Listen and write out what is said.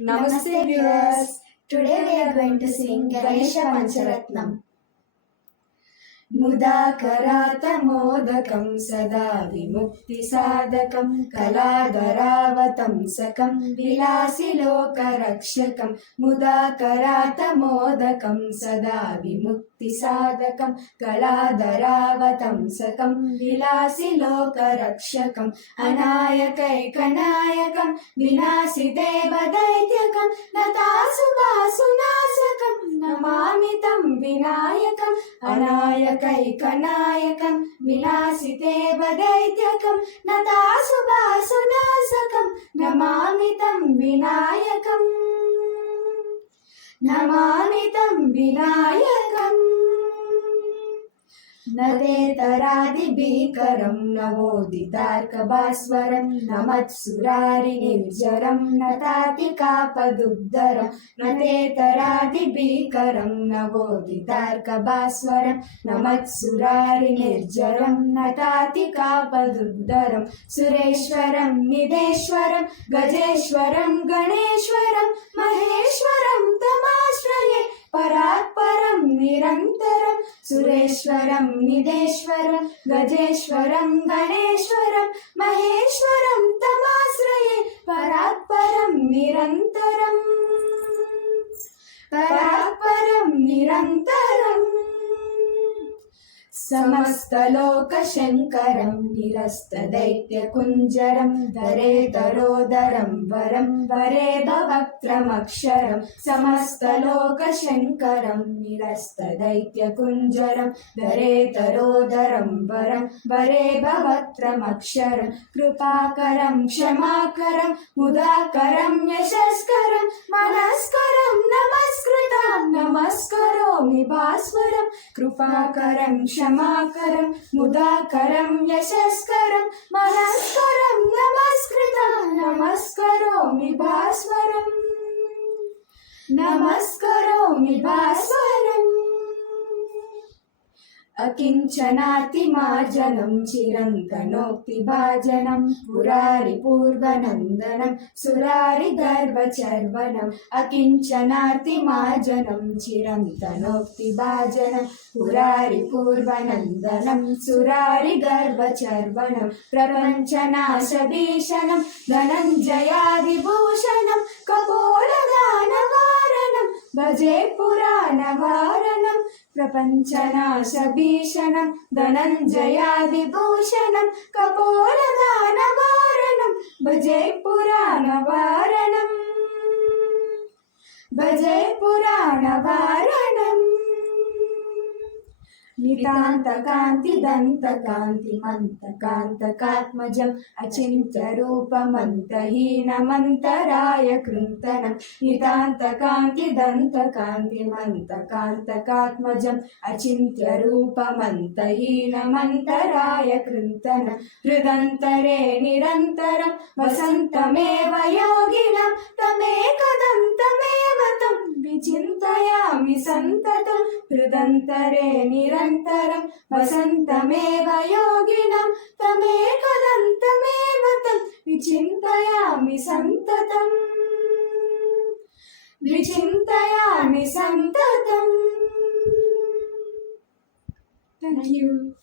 Namaste viewers. Today we are going to sing Ganesha Pancharatnam. मुदाकरातमोदकं सदा विमुक्तिसाधकं कलाधरावतंसकं विलासिलोकरक्षकं मुदाकरातमोदकं सदा विमुक्तिसाधकं कलाधरावतंसकं विलासिलोकरक्षकम् अनायकैकनायकं विनाशिदेवदैत्यकं नतासुभासुनाशकं नमामि तं विनायकम् अनायकैकनायकं विनाशिदेवदैत्यकं नतासुभासुनाशकं नमामि तं विनायकम् नमामि तं विनायकम् नतेतरादिभीकरं नवोदितार्कभास्वरं नमत्सुरारिनिर्जरं नतातिकापदुद्धरं नतेतरादिभीकरं नवोदितार्कभास्वरं नमत्सुरारिनिर्जरं नतातिकापदुद्धरं सुरेश्वरं निधेश्वरं गजेश्वरं गणेश्वरं महेश्वरं तमाश्रये परात्परं निरन्तरं सुरेश्वरं निधेश्वरं गजेश्वरं गणेश्वरं महेश्वरं तमाश्रये परात्परं निरन्तरं परात्परं निरन्तरम् समस्तलोकशङ्करं निरस्तदैत्यकुञ्जरं धरेतरोदरं वरं वरे भवक्त्रमक्षरं समस्तलोकशङ्करं निरस्तदैत्यकुञ्जरं धरेतरोदरं वरं वरे भवक्त्रमक्षरं कृपाकरं क्षमाकरं मुदाकरं यशस्करं मनस्करं नमस्कृतं नमस्करोमि भास्वरं कृपाकरं क्षमाकरं मुदाकरं यशस्करं मनस्करं नमस्कृतं नमस्करोमि भास्वरं नमस्करोमि भास्वरम् अकिञ्चनातिमार्जनं चिरन्तनोक्तिभाजनं पुरारिपूर्वनन्दनं सुरारिगर्भचर्वणम् अकिञ्चनातिमार्जनं चिरन्तनोक्तिभाजनं पुरारिपूर्वनन्दनं सुरारिगर्भचर्वणं प्रपञ्चनाशभीषणं धनञ्जयादिभूषणं कपोलदानवारणं भजे पुराणवारणं प्रपञ्चनाशभीषणं धनञ्जयादिभूषणं कपोलदानवारणं भजे पुराणवारणं भजे पुराणवारणम् नितान्तकान्तिदन्तकान्तिमन्तकान्तकात्मजम् अचिन्त्यरूपमन्तहीनमन्तराय कृन्तनं नितान्तकान्तिदन्तकान्तिमन्तकान्तकात्मजम् अचिन्त्यरूपमन्तहीनमन्तराय कृन्तनं हृदन्तरे निरन्तरं वसन्तमेव योगिनं तमेकदन्तमेव तं विचिन्तयामि सन्ततं हृदन्तरे निरन्तरं वसन्तमेव योगिनं तमेकदन्तमेव तं विचिन्तयामि सन्ततम् विचिन्तयामि सन्ततम्। Thank you.